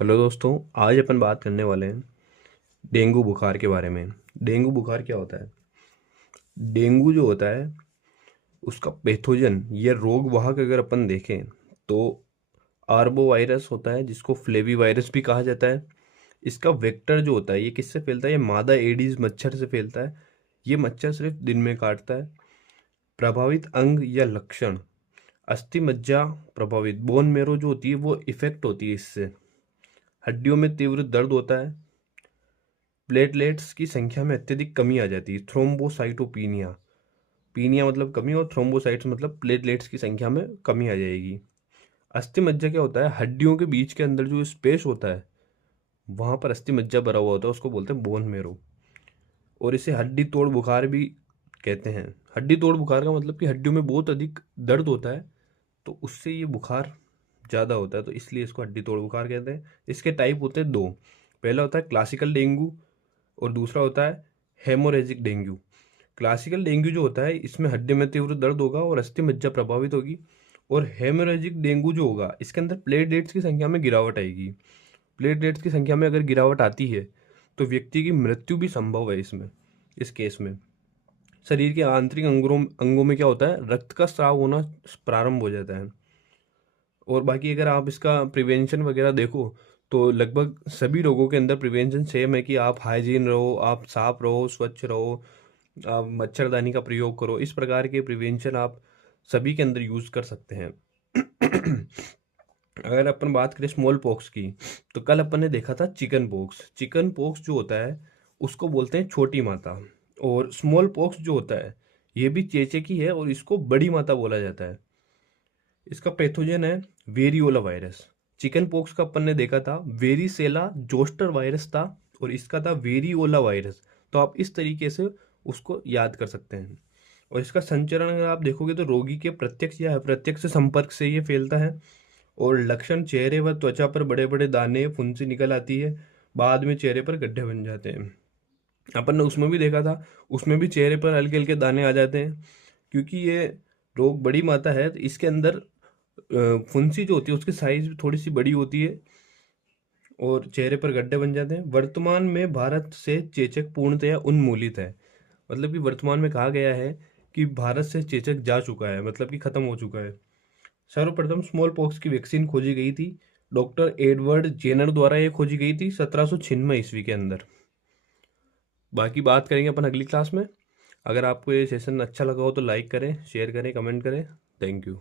Hello दोस्तों, आज अपन बात करने वाले हैं डेंगू बुखार के बारे में। डेंगू बुखार क्या होता है? डेंगू जो होता है उसका पैथोजन या रोग वाहक अगर अपन देखें तो आर्बो वायरस होता है, जिसको फ्लेवी वायरस भी कहा जाता है। इसका वेक्टर जो होता है ये किससे फैलता है? ये मादा एडीज मच्छर से फैलता है। ये मच्छर सिर्फ दिन में काटता है। प्रभावित अंग या लक्षण: अस्थि मज्जा प्रभावित, बोन मेरो जो होती है वो इफेक्ट होती है इससे। हड्डियों में तीव्र दर्द होता है। प्लेटलेट्स की संख्या में अत्यधिक कमी आ जाती है। थ्रोम्बोसाइटोपीनिया, पीनिया मतलब कमी और थ्रोम्बोसाइट्स मतलब प्लेटलेट्स की संख्या में कमी आ जाएगी। अस्थि मज्जा क्या होता है? हड्डियों के बीच के अंदर जो स्पेस होता है वहां पर अस्थि मज्जा भरा हुआ होता है, उसको बोलते हैं बोन मेरो। और इसे हड्डी तोड़ बुखार भी कहते हैं। हड्डी तोड़ बुखार का मतलब कि हड्डियों में बहुत अधिक दर्द होता है, तो उससे ये बुखार ज़्यादा होता है, तो इसलिए इसको हड्डी तोड़ बुखार कहते हैं। इसके टाइप होते हैं दो। पहला होता है क्लासिकल डेंगू और दूसरा होता है हेमोरेजिक डेंगू। क्लासिकल डेंगू जो होता है इसमें हड्डी में तीव्र दर्द होगा और अस्थि मज्जा प्रभावित होगी। और हेमोरेजिक डेंगू जो होगा इसके अंदर प्लेटलेट्स की संख्या में गिरावट आएगी। प्लेटलेट्स की संख्या में अगर गिरावट आती है तो व्यक्ति की मृत्यु भी संभव है इसमें, इस केस में। शरीर के आंतरिक अंगों में क्या होता है? रक्त का स्राव होना प्रारंभ हो जाता है। और बाकी अगर आप इसका प्रिवेंशन वगैरह देखो तो लगभग सभी लोगों के अंदर प्रिवेंशन सेम है कि आप हाइजीन रहो, आप साफ रहो, स्वच्छ रहो, आप मच्छरदानी का प्रयोग करो। इस प्रकार के प्रिवेंशन आप सभी के अंदर यूज कर सकते हैं। अगर अपन बात करें स्मॉल पॉक्स की, तो कल अपन ने देखा था चिकन पॉक्स। चिकन पॉक्स जो होता है उसको बोलते हैं छोटी माता। और स्मॉल पॉक्स जो होता है ये भी चेचे की है और इसको बड़ी माता बोला जाता है। इसका पैथोजन है वेरियोला वायरस। चिकन पॉक्स का अपन ने देखा था वेरिसेला जोस्टर वायरस था, और इसका था वेरियोला वायरस। तो आप इस तरीके से उसको याद कर सकते हैं। और इसका संचरण अगर आप देखोगे तो रोगी के प्रत्यक्ष या अप्रत्यक्ष संपर्क से ये फैलता है। और लक्षण: चेहरे व त्वचा पर बड़े बड़े दाने, फुंसी निकल आती है, बाद में चेहरे पर गड्ढे बन जाते हैं। अपन ने उसमें भी देखा था, उसमें भी चेहरे पर हल्के हल्के दाने आ जाते हैं। क्योंकि ये रोग बड़ी मात्रा है तो इसके अंदर फुंसी जो होती है उसकी साइज थोड़ी सी बड़ी होती है और चेहरे पर गड्ढे बन जाते हैं। वर्तमान में भारत से चेचक पूर्णतया उन्मूलित है। मतलब कि वर्तमान में कहा गया है कि भारत से चेचक जा चुका है, मतलब कि खत्म हो चुका है। सर्वप्रथम स्मॉल पॉक्स की वैक्सीन खोजी गई थी डॉक्टर एडवर्ड जेनर द्वारा। ये खोजी गई थी 1796 ईस्वी के अंदर। बाकी बात करेंगे अपन अगली क्लास में। अगर आपको ये सेशन अच्छा लगा हो तो लाइक करें, शेयर करें, कमेंट करें। Thank you.